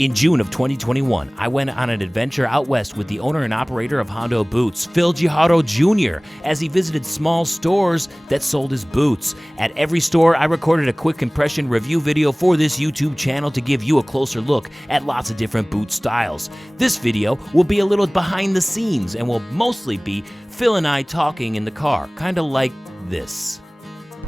In June of 2021, I went on an adventure out west with the owner and operator of Hondo Boots, Fil Guijarro Jr., as he visited small stores that sold his boots. At every store, I recorded a quick impression review video for this YouTube channel to give you a closer look at lots of different boot styles. This video will be a little behind the scenes and will mostly be Phil and I talking in the car, kind of like this.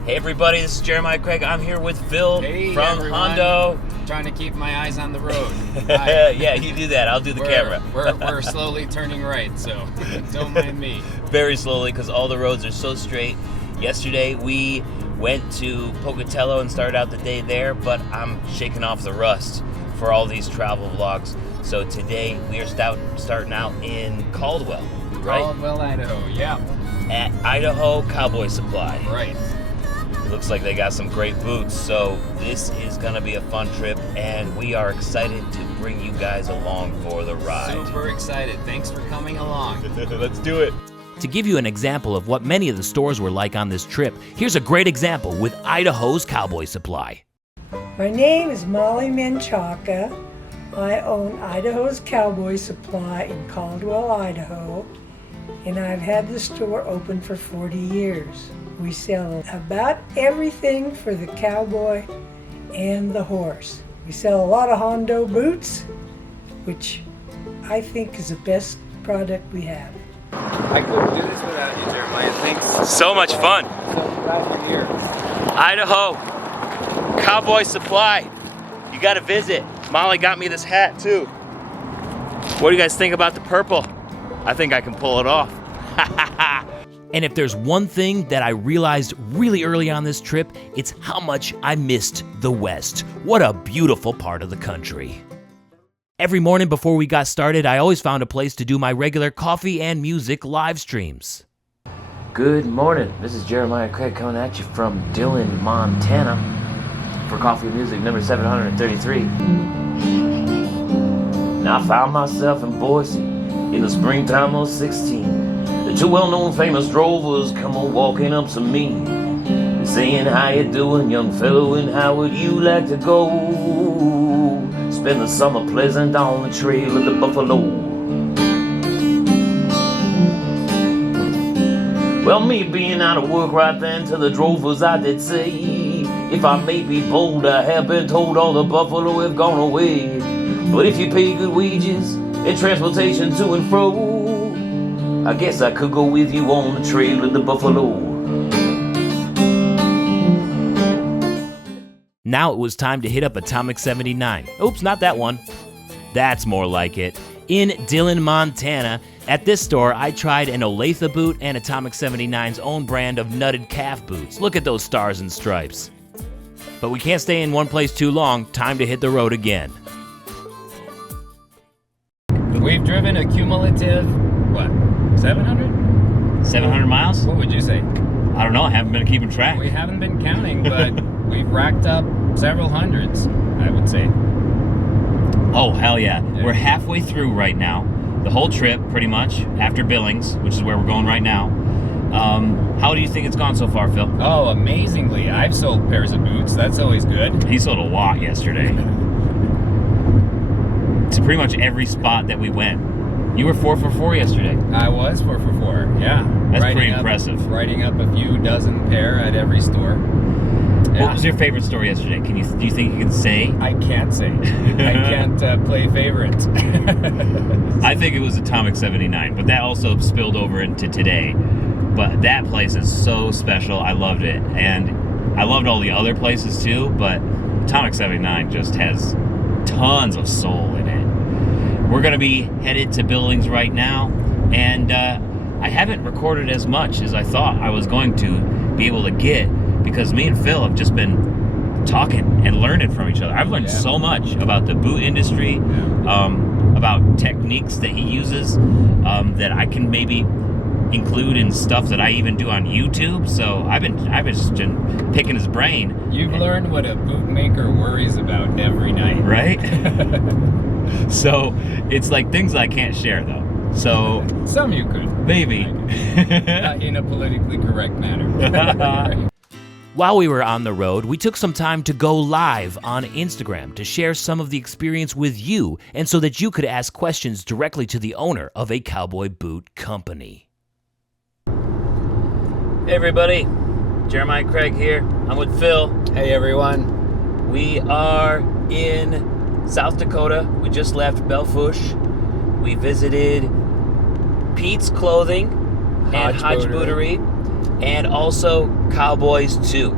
Hey everybody, this is Jeremiah Craig. I'm here with Phil from everyone. Hondo. Trying to keep my eyes on the road. Yeah, you do that. I'll do the camera. We're slowly turning right, so don't mind me. Very slowly, because all the roads are so straight. Yesterday we went to Pocatello and started out the day there, but I'm shaking off the rust for all these travel vlogs. So today we are starting out in Caldwell, right? Caldwell, Idaho, yeah. At Idaho Cowboy Supply. Right. Looks like they got some great boots, so this is gonna be a fun trip, and we are excited to bring you guys along for the ride. Super excited. Thanks for coming along. Let's do it. To give you an example of what many of the stores were like on this trip, here's a great example with Idaho's Cowboy Supply. My name is Molly Menchaca. I own Idaho's Cowboy Supply in Caldwell, Idaho, and I've had the store open for 40 years. We sell about everything for the cowboy and the horse. We sell a lot of Hondo Boots, which I think is the best product we have. I couldn't do this without you, Jeremiah. Thanks. So much fun. So glad you're here. Idaho Cowboy Supply. You gotta visit. Molly got me this hat too. What do you guys think about the purple? I think I can pull it off. And if there's one thing that I realized really early on this trip, it's how much I missed the West. What a beautiful part of the country. Every morning before we got started, I always found a place to do my regular coffee and music live streams. Good morning. This is Jeremiah Craig coming at you from Dillon, Montana for Coffee and Music number 733. Now I found myself in Boise in the springtime of 16. The two well-known famous drovers come on walking up to me, saying, "How you doing, young fellow, and how would you like to go spend the summer pleasant on the trail of the buffalo?" Well, me being out of work right then, to the drovers I did say, "If I may be bold, I have been told all the buffalo have gone away. But if you pay good wages and transportation to and fro, I guess I could go with you on the trail of the buffalo." Now it was time to hit up Atomic 79. Oops, not that one. That's more like it. In Dillon, Montana, at this store, I tried an Olathe boot and Atomic 79's own brand of nutted calf boots. Look at those stars and stripes. But we can't stay in one place too long. Time to hit the road again. We've driven a cumulative, what, 700? 700 miles? What would you say? I don't know. I haven't been keeping track. We haven't been counting, but we've racked up several hundreds, I would say. Oh, hell yeah. We're halfway through right now. The whole trip, pretty much, after Billings, which is where we're going right now. How do you think it's gone so far, Phil? Oh, amazingly. I've sold pairs of boots. That's always good. He sold a lot yesterday. To pretty much every spot that we went. You were 4 for 4 yesterday. I was 4 for 4, yeah. That's pretty impressive. Writing up a few dozen pair at every store. Yeah. What was your favorite store yesterday? Do you think you can say? I can't say. I can't play favorites. I think it was Atomic 79, but that also spilled over into today. But that place is so special. I loved it. And I loved all the other places too, but Atomic 79 just has tons of soul in it. We're going to be headed to Billings right now, and I haven't recorded as much as I thought I was going to be able to get, because me and Phil have just been talking and learning from each other. I've learned so much about the boot industry, about techniques that he uses that I can maybe include in stuff that I even do on YouTube. So I've just been picking his brain. You've learned what a bootmaker worries about every night. Right? So it's like things I can't share though. So some you could. Maybe. Not in a politically correct manner. While we were on the road, we took some time to go live on Instagram to share some of the experience with you and so that you could ask questions directly to the owner of a cowboy boot company. Hey everybody, Jeremiah Craig here. I'm with Phil. Hey everyone. We are in South Dakota. We just left Belle Fourche. We visited Pete's Clothing and Hodge Bootery, and also Cowboys too.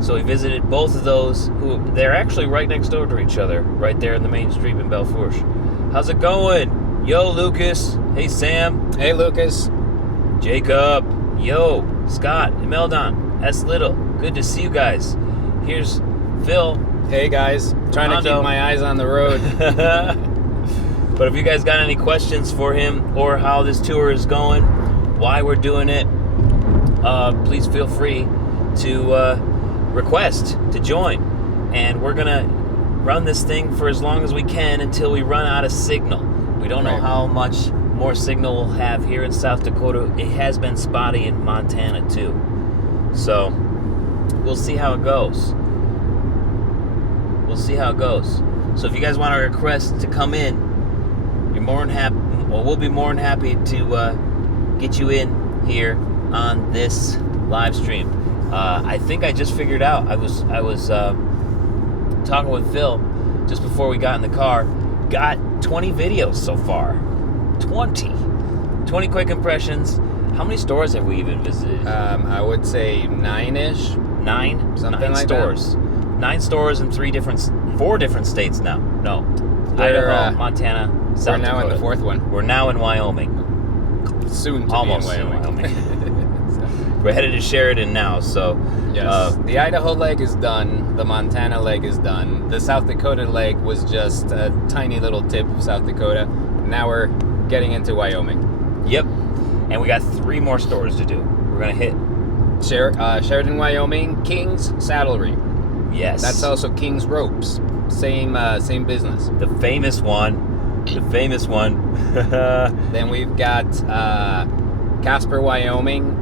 So we visited both of those. They're actually right next door to each other, right there in the main street in Belle Fourche. How's it going? Yo, Lucas. Hey, Sam. Hey Lucas. Jacob. Yo, Scott. Imeldon. S. Little. Good to see you guys. Here's Phil. Hey guys. Trying to Hondo. keep my eyes on the road. But if you guys got any questions for him or how this tour is going, why we're doing it, please feel free to request to join. And we're gonna run this thing for as long as we can until we run out of signal. We don't know how much more signal we'll have here in South Dakota. It has been spotty in Montana too. So we'll see how it goes. We'll see how it goes. So if you guys want to request to come in, you're more than happy. Well, we'll be more than happy to get you in here on this live stream. I think I just figured out. I was talking with Phil just before we got in the car. Got 20 videos so far. 20 quick impressions. How many stores have we even visited? I would say 9-ish. 9? Something 9 like stores. 9 stores in 4 different states now. No. Idaho, Montana, South We're now Dakota. in the 4th one. We're now in Wyoming. Soon to Almost be in Wyoming. We're headed to Sheridan now, so... Yes. The Idaho leg is done. The Montana leg is done. The South Dakota leg was just a tiny little tip of South Dakota. Now we're getting into Wyoming. Yep. And we got 3 more stores to do. We're going to hit... Sheridan, Wyoming, King's Saddlery. Yes. That's also King's Ropes. Same business. The famous one. Then we've got Casper, Wyoming.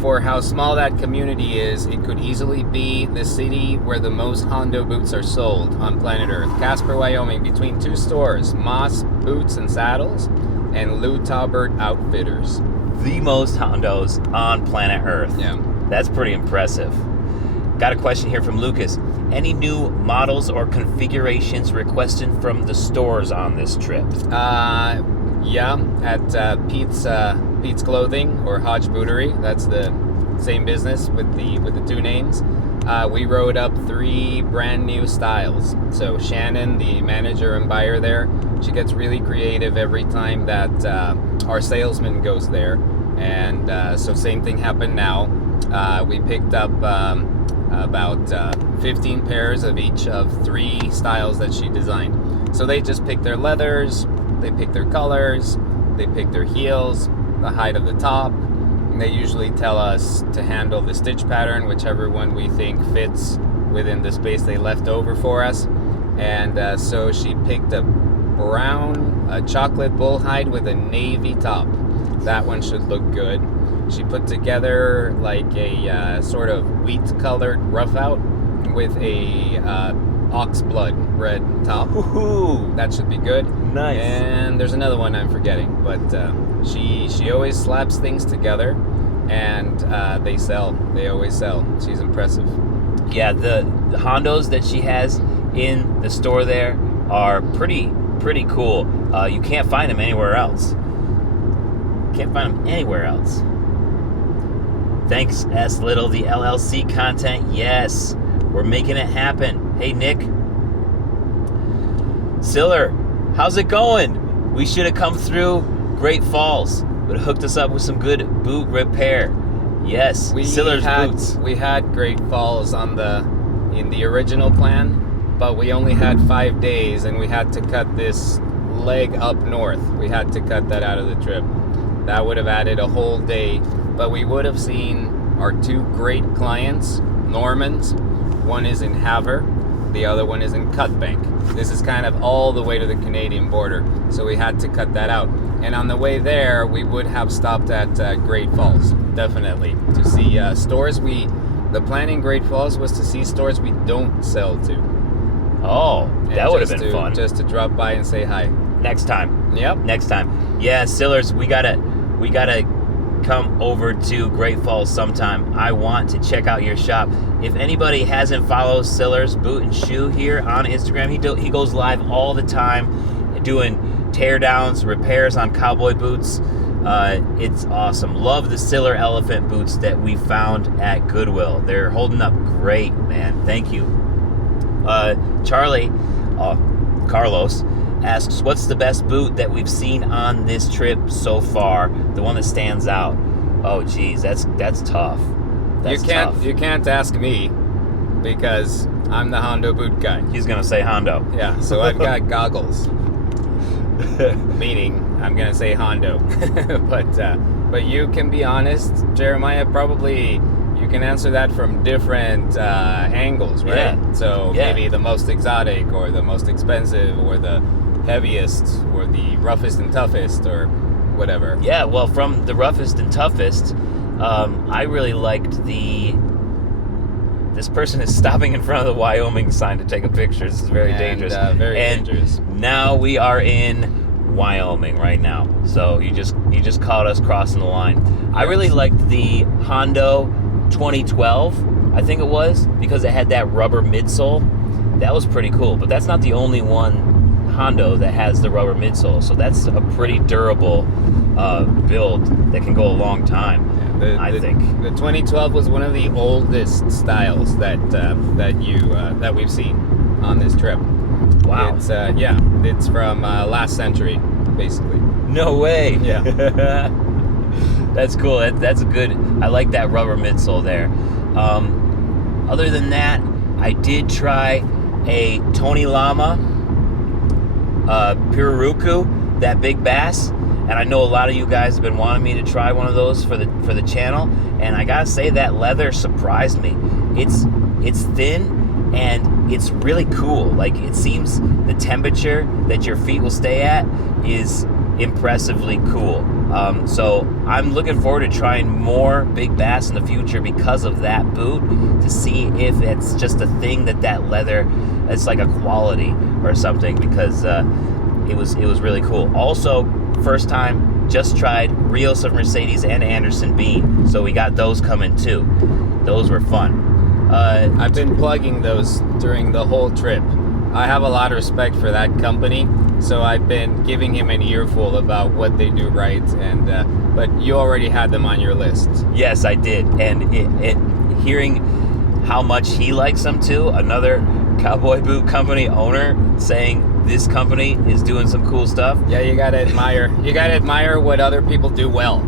For how small that community is, it could easily be the city where the most Hondo boots are sold on planet Earth. Casper, Wyoming, between 2 stores, Moss Boots and Saddles and Lou Taubert Outfitters. The most Hondos on planet Earth. Yeah. That's pretty impressive. Got a question here from Lucas. Any new models or configurations requested from the stores on this trip? Yeah, at Pete's Clothing or Hodge Bootery. That's the same business with the 2 names. We wrote up 3 brand new styles. So Shannon, the manager and buyer there, she gets really creative every time that our salesman goes there. And so same thing happened now. We picked up about 15 pairs of each of 3 styles that she designed. So they just pick their leathers, they pick their colors, they pick their heels, the height of the top. And they usually tell us to handle the stitch pattern, whichever one we think fits within the space they left over for us. And so she picked a brown chocolate bull hide with a navy top. That one should look good. She put together like a sort of wheat-colored rough out with a ox blood red top. Woohoo! That should be good. Nice. And there's another one I'm forgetting, but she always slaps things together, and they sell. They always sell. She's impressive. Yeah, the Hondos that she has in the store there are pretty cool. You can't find them anywhere else. Thanks, S. Little, the LLC content. Yes, we're making it happen. Hey, Nick. Siller, how's it going? We should have come through Great Falls. Would have hooked us up with some good boot repair. Yes, Siller's Boots. We had Great Falls in the original plan, but we only had 5 days, and we had to cut this leg up north. We had to cut that out of the trip. That would have added a whole day, but we would have seen our 2 great clients, Normans. One is in Havre, the other one is in Cutbank. This is kind of all the way to the Canadian border, so we had to cut that out. And on the way there, we would have stopped at Great Falls, definitely, to see stores we The plan in Great Falls was to see stores we don't sell to. Oh, that And would have just been fun. Just to drop by and say hi. Next time. Yep. Next time. Yeah, Sillers, we gotta come over to Great Falls sometime. I want to check out your shop. If anybody hasn't followed Sillers Boot and Shoe here on Instagram, he goes live all the time doing teardowns, repairs on cowboy boots. It's awesome. Love the Siller Elephant boots that we found at Goodwill. They're holding up great, man. Thank you. Carlos asks, what's the best boot that we've seen on this trip so far? The one that stands out. Oh, geez, that's tough. That's tough. You can't ask me because I'm the Hondo boot guy. He's gonna say Hondo. Yeah, so I've got goggles. Meaning, I'm gonna say Hondo. but you can be honest, Jeremiah. Probably you can answer that from different angles, right? Yeah. So maybe the most exotic, or the most expensive, or the heaviest, or the roughest and toughest, or whatever. Yeah, well, from the roughest and toughest, I really liked this person is stopping in front of the Wyoming sign to take a picture. This is very dangerous. Very dangerous. Now we are in Wyoming right now. So you just caught us crossing the line. I really liked the Hondo 2012, I think it was, because it had that rubber midsole. That was pretty cool, but that's not the only one Hondo that has the rubber midsole. So that's a pretty durable build that can go a long time. I think the 2012 was one of the oldest styles that we've seen on this trip. Wow. It's from last century, basically. No way. Yeah. That's cool. That's a good. I like that rubber midsole there. Other than that, I did try a Tony Lama Piraruku, that big bass. And I know a lot of you guys have been wanting me to try one of those for the channel, and I gotta say that leather surprised me. It's thin and it's really cool. Like, it seems the temperature that your feet will stay at is impressively cool. So I'm looking forward to trying more big bass in the future because of that boot, to see if it's just a thing that leather, it's like a quality or something, because it was really cool. Also, first time, just tried Rios of Mercedes and Anderson Bean, so we got those coming too. Those were fun. I've been plugging those during the whole trip. I have a lot of respect for that company, so I've been giving him an earful about what they do right. And but you already had them on your list. Yes, I did, and hearing how much he likes them too. Another cowboy boot company owner saying this company is doing some cool stuff. Yeah, you gotta admire. You gotta admire what other people do well.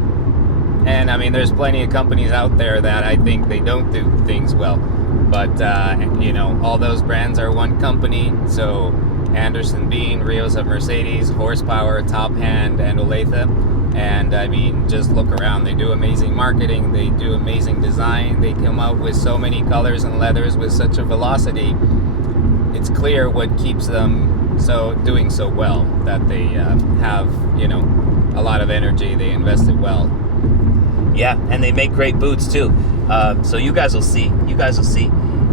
And I mean, there's plenty of companies out there that I think they don't do things well. But all those brands are one company. So Anderson Bean, Rios of Mercedes, Horsepower, Top Hand, and Olathe. And I mean, just look around. They do amazing marketing. They do amazing design. They come out with so many colors and leathers with such a velocity. It's clear what keeps them doing so well, that they have a lot of energy. They invest it well. Yeah, and they make great boots too. So you guys will see.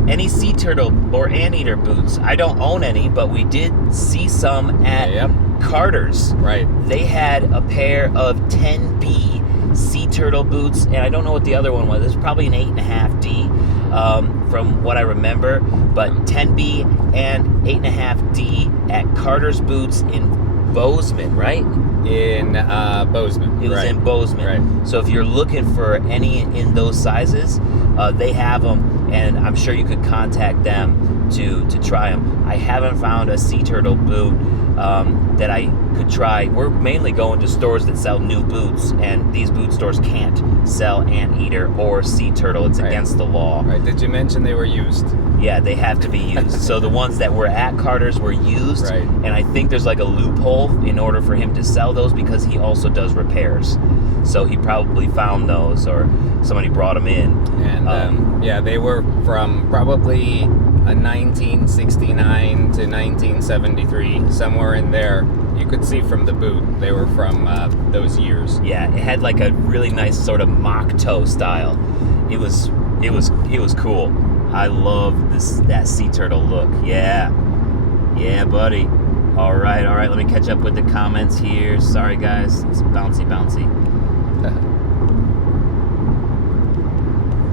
Any sea turtle or anteater boots. I don't own any, but we did see some at Carter's. Right. They had a pair of 10B sea turtle boots, and I don't know what the other one was. It was probably an 8.5D from what I remember. But 10B and 8.5D at Carter's Boots in Bozeman, right? In Bozeman. It was in Bozeman. Right. So if you're looking for any in those sizes, they have them, and I'm sure you could contact them to try them. I haven't found a sea turtle boot that I could try. We're mainly going to stores that sell new boots, and these boot stores can't sell anteater or sea turtle. It's against the law. Right. Did you mention they were used? Yeah, they have to be used. So the ones that were at Carter's were used, right. And I think there's like a loophole in order for him to sell those, because he also does repairs. So he probably found those, or somebody brought them in. And they were from probably 1969 to 1973, somewhere in there. You could see from the boot they were from those years. Yeah, it had like a really nice sort of mock toe style. It was It was cool. I love that sea turtle look. Yeah, buddy. All right. Let me catch up with the comments here. Sorry, guys. It's bouncy.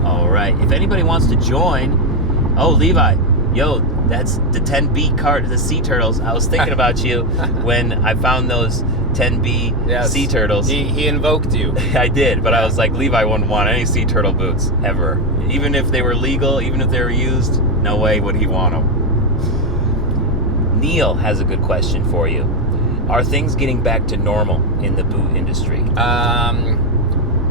All right. If anybody wants to join, Levi, yo, that's the 10B cart, the sea turtles. I was thinking about you when I found those 10B sea turtles. He invoked you. I did, but I was like, Levi wouldn't want any sea turtle boots ever. Even if they were legal, even if they were used, no way would he want them. Neil has a good question for you. Are things getting back to normal in the boot industry?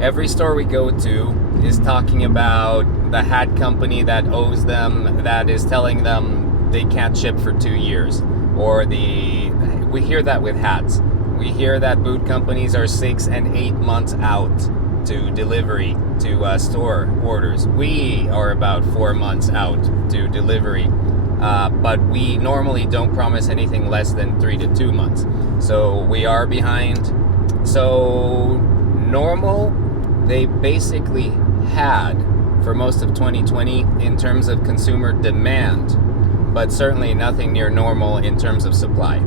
Every store we go to is talking about the hat company that owes them, that is telling them they can't ship for 2 years. We hear that with hats. We hear that boot companies are 6 and 8 months out to delivery to store orders. We are about 4 months out to delivery, but we normally don't promise anything less than 3 to 2 months. So we are behind. So normal, they basically had for most of 2020 in terms of consumer demand, but certainly nothing near normal in terms of supply.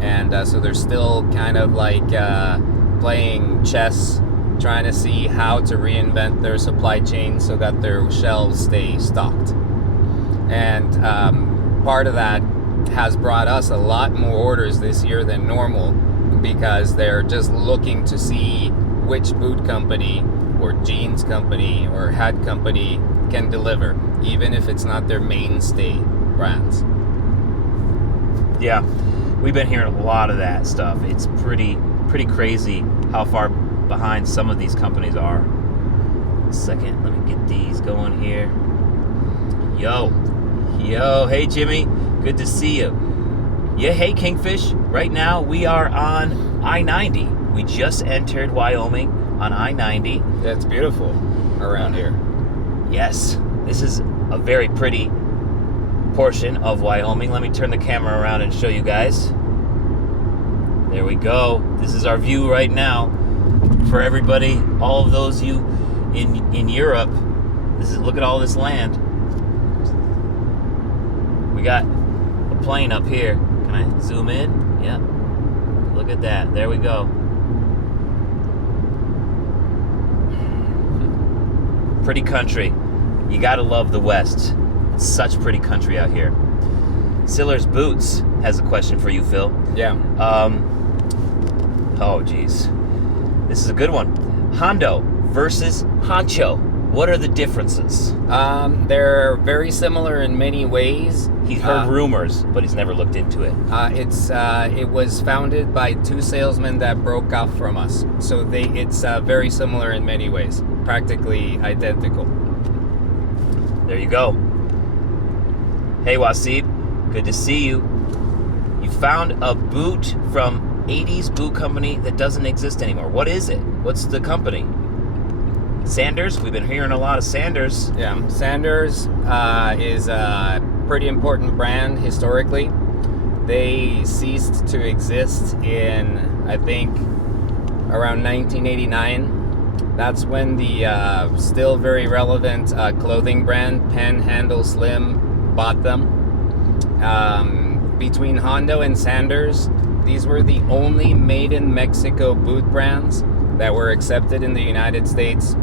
And so they're still kind of like playing chess, trying to see how to reinvent their supply chain so that their shelves stay stocked. And part of that has brought us a lot more orders this year than normal, because they're just looking to see which boot company or jeans company or hat company can deliver, even if it's not their mainstay brands. Yeah, we've been hearing a lot of that stuff. It's pretty crazy how far behind some of these companies are. Second, let me get these going here. Yo, hey Jimmy, good to see you. Yeah, hey Kingfish, right now we are on I-90. We just entered Wyoming on I-90. That's beautiful around here. Yes, this is a very pretty portion of Wyoming. Let me turn the camera around and show you guys. There we go. This is our view right now. For everybody, all of those you in Europe, look at all this land. We got a plane up here. Can I zoom in? Yep. Look at that. There we go. Pretty country. You gotta love the West. It's such pretty country out here. Siller's Boots has a question for you, Phil. Yeah. Oh, geez. This is a good one. Hondo versus Honcho. What are the differences? They're very similar in many ways. He's heard rumors, but he's never looked into it. It was founded by 2 salesmen that broke off from us. So it's very similar in many ways. Practically identical. There you go. Hey Wasib, good to see you. You found a boot from 80s boot company that doesn't exist anymore. What is it? What's the company? Sanders? We've been hearing a lot of Sanders. Yeah, Sanders is a pretty important brand historically. They ceased to exist in, I think, around 1989. That's when the still very relevant clothing brand Panhandle Slim bought them. Between Hondo and Sanders, these were the only made in Mexico boot brands that were accepted in the United States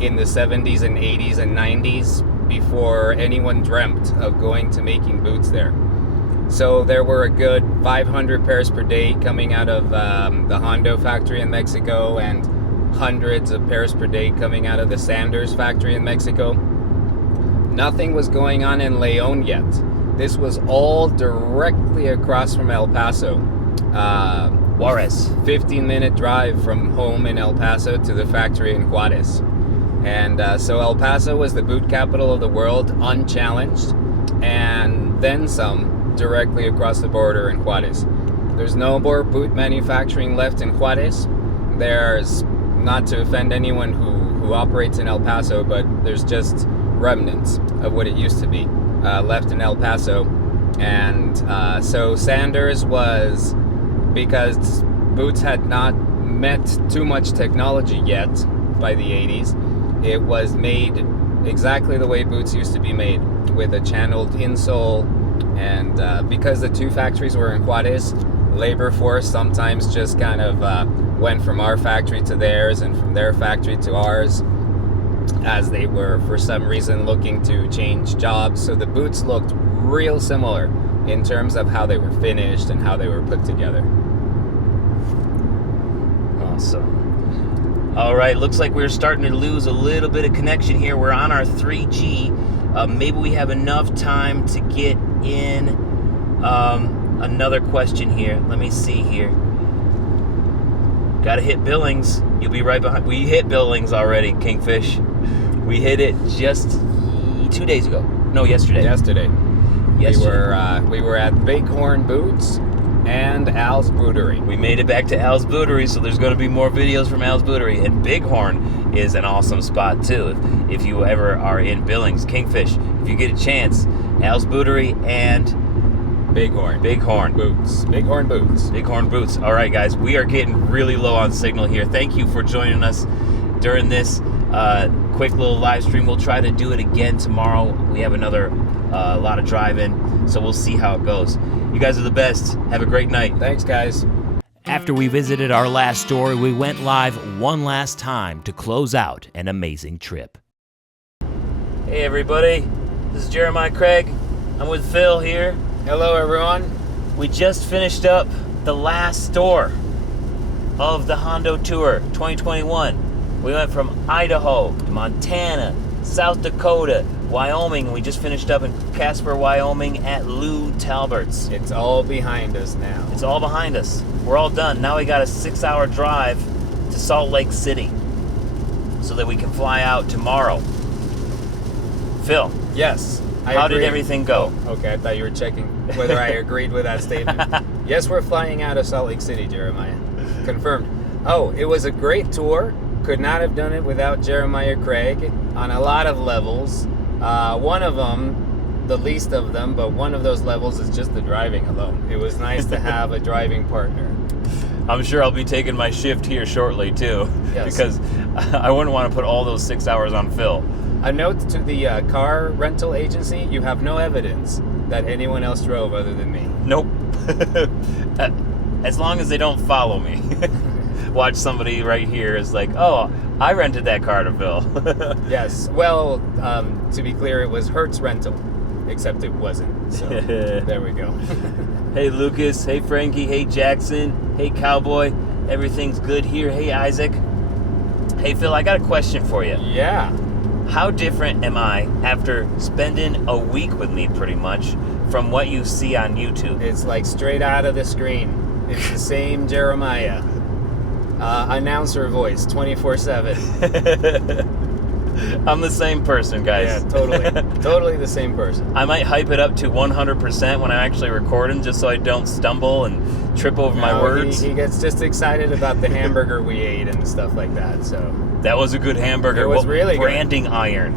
in the 70s and 80s and 90s, before anyone dreamt of going to making boots there. So there were a good 500 pairs per day coming out of the Hondo factory in Mexico, and hundreds of pairs per day coming out of the Sanders factory in Mexico. Nothing was going on in León yet. This was all directly across from El Paso. Juarez. 15-minute drive from home in El Paso to the factory in Juarez. And so El Paso was the boot capital of the world, unchallenged, and then some, directly across the border in Juarez. There's no more boot manufacturing left in Juarez. There's, not to offend anyone who operates in El Paso, but there's just remnants of what it used to be left in El Paso. And so Sanders was, because boots had not met too much technology yet by the 80s, it was made exactly the way boots used to be made, with a channeled insole. And because the two factories were in Juarez, labor force sometimes just kind of went from our factory to theirs and from their factory to ours, as they were for some reason looking to change jobs. So the boots looked real similar in terms of how they were finished and how they were put together. Awesome. All right, looks like we're starting to lose a little bit of connection here. We're on our 3G. Maybe we have enough time to get in another question here. Let me see here. Gotta hit Billings. You'll be right behind. We hit Billings already, Kingfish. We hit it just 2 days ago. No, yesterday. Yesterday. Yesterday. We were at Bighorn Boots and Al's Bootery. We made it back to Al's Bootery, so there's going to be more videos from Al's Bootery. And Bighorn is an awesome spot, too. If you ever are in Billings, Kingfish, if you get a chance, Al's Bootery and Bighorn Boots. Bighorn Boots. Bighorn Boots. All right, guys, we are getting really low on signal here. Thank you for joining us during this quick little live stream. We'll try to do it again tomorrow. We have another lot of driving, so we'll see how it goes. You guys are the best. Have a great night. Thanks, guys. After we visited our last store, we went live one last time to close out an amazing trip. Hey, everybody. This is Jeremiah Craig. I'm with Phil here. Hello, everyone. We just finished up the last store of the Hondo Tour 2021. We went from Idaho to Montana, South Dakota, Wyoming, and we just finished up in Casper, Wyoming at Lou Talbert's. It's all behind us now. It's all behind us. We're all done. Now we got a 6-hour drive to Salt Lake City so that we can fly out tomorrow. Phil, Yes. how did everything go? Okay, I thought you were checking whether I agreed with that statement. Yes, we're flying out of Salt Lake City, Jeremiah. Confirmed. Oh, it was a great tour. Could not have done it without Jeremiah Craig on a lot of levels. One of them, the least of them, but one of those levels is just the driving alone. It was nice to have a driving partner. I'm sure I'll be taking my shift here shortly, too, Yes. because I wouldn't want to put all those 6 hours on Phil. A note to the car rental agency: you have no evidence that anyone else drove other than me. Nope. As long as they don't follow me. Watch somebody right here is like, oh, I rented that car to Phil. Yes. Well, to be clear, it was Hertz rental, except it wasn't. So there we go. Hey, Lucas. Hey, Frankie. Hey, Jackson. Hey, Cowboy. Everything's good here. Hey, Isaac. Hey, Phil, I got a question for you. Yeah. How different am I after spending a week with me, pretty much, from what you see on YouTube? It's like straight out of the screen. It's the same Jeremiah. Announcer voice, 24/7. I'm the same person, guys. Yeah, totally. Totally the same person. I might hype it up to 100% when I actually record them, just so I don't stumble and trip over my words. He gets just excited about the hamburger we ate and stuff like that. So That was a good hamburger. It was really good. Branding iron.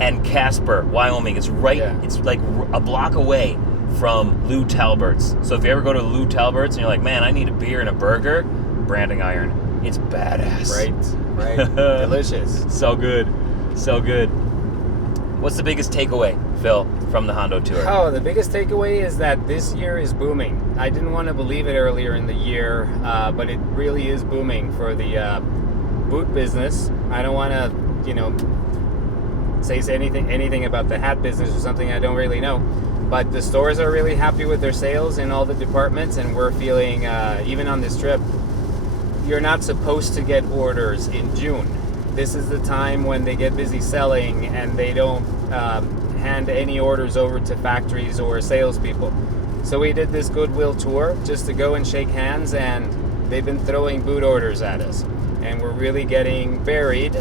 And Casper, Wyoming. It's right, Yeah. It's like a block away from Lou Talbert's. So if you ever go to Lou Talbert's and you're like, man, I need a beer and a burger, branding iron. It's badass. right. Delicious. So good. So good. What's the biggest takeaway, Phil, from the Hondo Tour? Oh, the biggest takeaway is that this year is booming. I didn't want to believe it earlier in the year, but it really is booming for the boot business. I don't want to, say anything about the hat business or something I don't really know. But the stores are really happy with their sales in all the departments, and we're feeling, even on this trip, you're not supposed to get orders in June. This is the time when they get busy selling and they don't hand any orders over to factories or salespeople. So we did this goodwill tour just to go and shake hands, and they've been throwing boot orders at us. And we're really getting buried,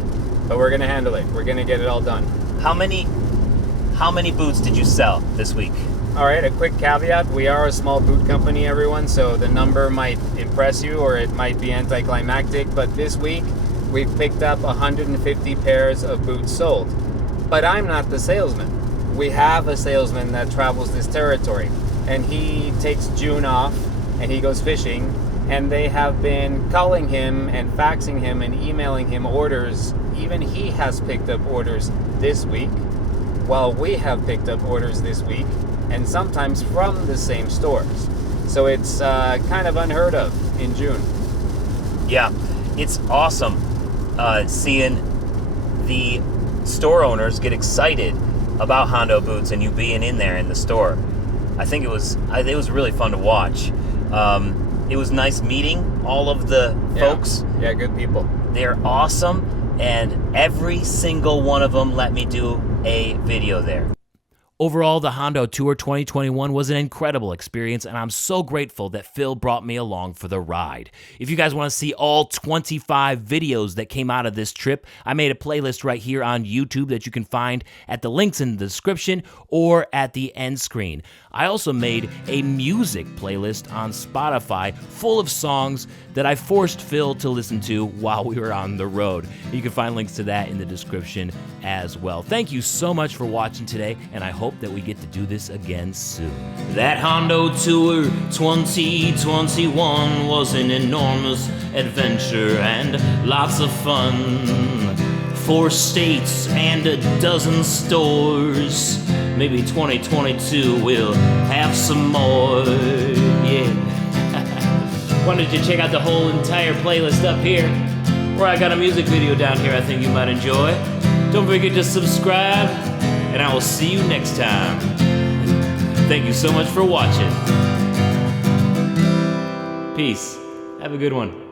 but we're going to handle it. We're going to get it all done. How many boots did you sell this week? All right, a quick caveat. We are a small boot company, everyone, so the number might impress you or it might be anticlimactic, but this week we've picked up 150 pairs of boots sold. But I'm not the salesman. We have a salesman that travels this territory, and he takes June off and he goes fishing, and they have been calling him and faxing him and emailing him orders. Even he has picked up orders this week, well, we have picked up orders this week, and sometimes from the same stores. So it's kind of unheard of in June. Yeah, it's awesome seeing the store owners get excited about Hondo Boots and you being in there in the store. I think it was really fun to watch. It was nice meeting all of the folks. Yeah, good people. They're awesome, and every single one of them let me do a video there. Overall, the Hondo Tour 2021 was an incredible experience, and I'm so grateful that Phil brought me along for the ride. If you guys want to see all 25 videos that came out of this trip, I made a playlist right here on YouTube that you can find at the links in the description or at the end screen. I also made a music playlist on Spotify full of songs that I forced Phil to listen to while we were on the road. You can find links to that in the description as well. Thank you so much for watching today, and I hope that we get to do this again soon. That Hondo Tour 2021 was an enormous adventure and lots of fun. 4 states and a dozen stores. Maybe 2022 we'll have some more. Yeah. Why don't you check out the whole entire playlist up here, where I got a music video down here I think you might enjoy. Don't forget to subscribe, and I will see you next time. Thank you so much for watching. Peace. Have a good one.